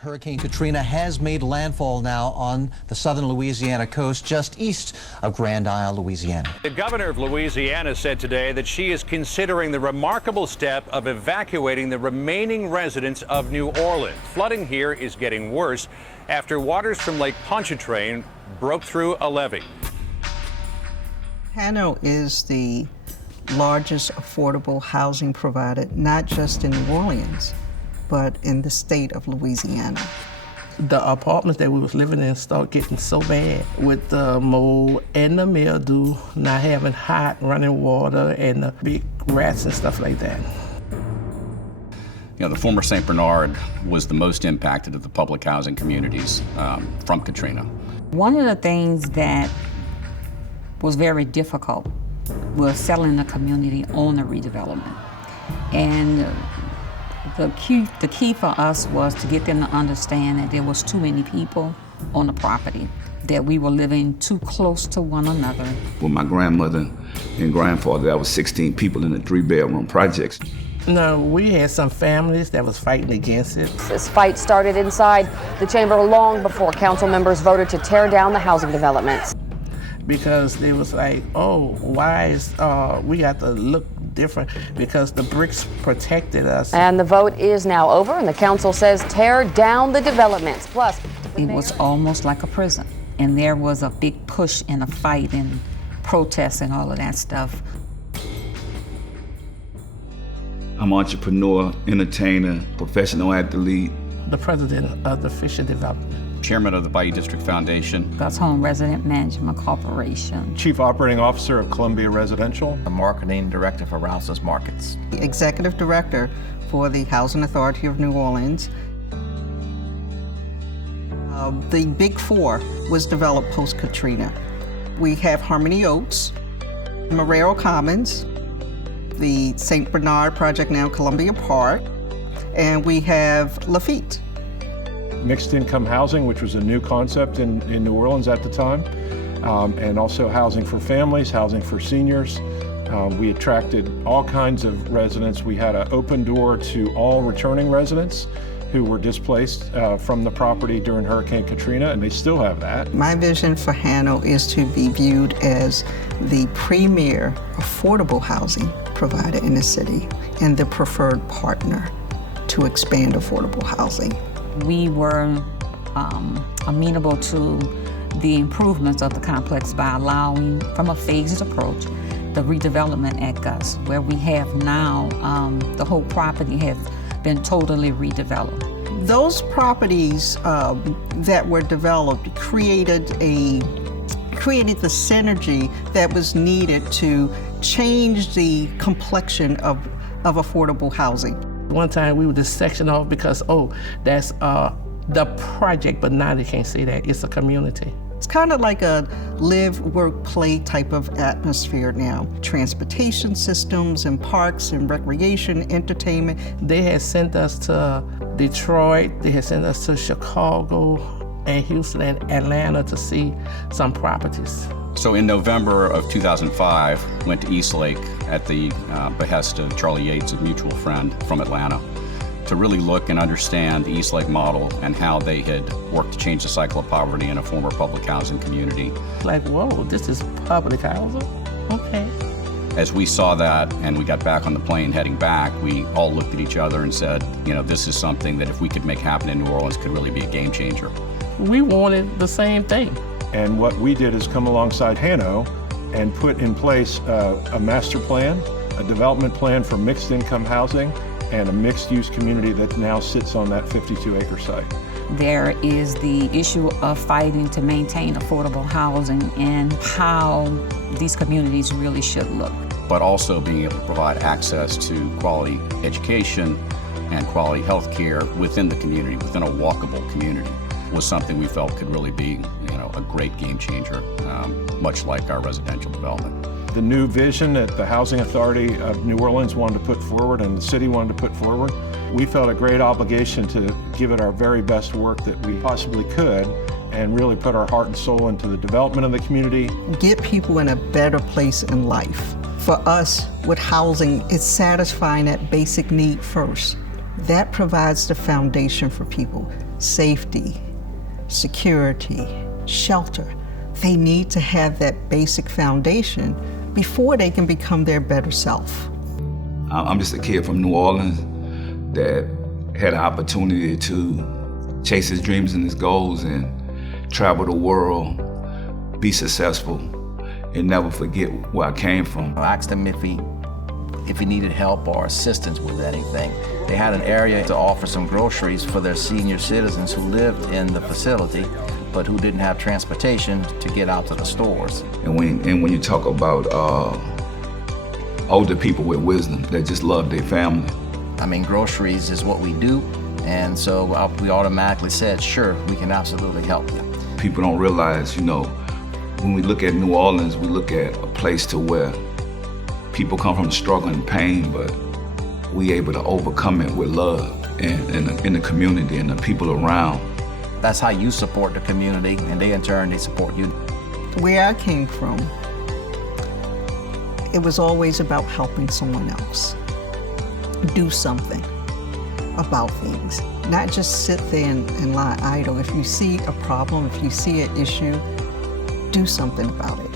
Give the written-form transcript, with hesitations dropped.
Hurricane Katrina has made landfall now on the southern Louisiana coast, just east of Grand Isle, Louisiana. The governor of Louisiana said today that she is considering the remarkable step of evacuating the remaining residents of New Orleans. Flooding here is getting worse after waters from Lake Pontchartrain broke through a levee. HANO is the largest affordable housing provider, not just in New Orleans, but in the state of Louisiana. The apartments that we was living in started getting so bad with the mold and the mildew, not having hot running water and the big rats and stuff like that. You know, the former St. Bernard was the most impacted of the public housing communities from Katrina. One of the things that was very difficult was settling the community on the redevelopment. And the key for us was to get them to understand that there was too many people on the property, that we were living too close to one another. With my grandmother and grandfather, there was 16 people in the 3-bedroom projects. No, we had some families that was fighting against it. This fight started inside the chamber long before council members voted to tear down the housing developments. Because they was like, oh, why is, we got to look different because the bricks protected us. And the vote is now over, and the council says tear down the developments. Plus, it was almost like a prison, and there was a big push and a fight and protests and all of that stuff. I'm an entrepreneur, entertainer, professional athlete. The president of the Fisher Development. Chairman of the Bayou District Foundation. Gus Home Resident Management Corporation. Chief Operating Officer of Columbia Residential. The Marketing Director for Rouse's Markets. Executive Director for the Housing Authority of New Orleans. The Big Four was developed post-Katrina. We have Harmony Oaks, Marrero Commons, the St. Bernard project now Columbia Park, and we have Lafitte. Mixed income housing, which was a new concept in New Orleans at the time, and also housing for families, housing for seniors. We attracted all kinds of residents. We had an open door to all returning residents who were displaced from the property during Hurricane Katrina, and they still have that. My vision for HANO is to be viewed as the premier affordable housing provider in the city and the preferred partner to expand affordable housing. We were amenable to the improvements of the complex by allowing, from a phased approach, the redevelopment at Gus, where we have now, the whole property has been totally redeveloped. Those properties that were developed created the synergy that was needed to change the complexion of affordable housing. One time we were just sectioned off because, oh, that's the project, but now they can't say that. It's a community. It's kind of like a live, work, play type of atmosphere now. Transportation systems and parks and recreation, entertainment. They had sent us to Detroit, they had sent us to Chicago and Houston and Atlanta to see some properties. So in November of 2005, went to Eastlake at the behest of Charlie Yates, a mutual friend from Atlanta, to really look and understand the Eastlake model and how they had worked to change the cycle of poverty in a former public housing community. Like, whoa, this is public housing? Okay. As we saw that and we got back on the plane heading back, we all looked at each other and said, you know, this is something that if we could make happen in New Orleans could really be a game changer. We wanted the same thing. And what we did is come alongside HANO and put in place a master plan, a development plan for mixed income housing, and a mixed-use community that now sits on that 52-acre site. There is the issue of fighting to maintain affordable housing and how these communities really should look. But also being able to provide access to quality education and quality health care within the community, within a walkable community, was something we felt could really be, you know, a great game changer, much like our residential development. The new vision that the Housing Authority of New Orleans wanted to put forward and the city wanted to put forward, we felt a great obligation to give it our very best work that we possibly could and really put our heart and soul into the development of the community. Get people in a better place in life. For us, with housing, it's satisfying that basic need first. That provides the foundation for people. safety, security, shelter. They need to have that basic foundation before they can become their better self. I'm just a kid from New Orleans that had an opportunity to chase his dreams and his goals and travel the world, be successful, and never forget where I came from. I asked him if he needed help or assistance with anything. They had an area to offer some groceries for their senior citizens who lived in the facility, but who didn't have transportation to get out to the stores. And when you talk about older people with wisdom that just love their family. I mean, groceries is what we do, and so we automatically said, sure, we can absolutely help you. People don't realize, you know, when we look at New Orleans, we look at a place to where people come from struggle and pain, but we able to overcome it with love and in the community and the people around. That's how you support the community, and they in turn, they support you. Where I came from, it was always about helping someone else. Do something about things. Not just sit there and lie idle. If you see a problem, if you see an issue, do something about it.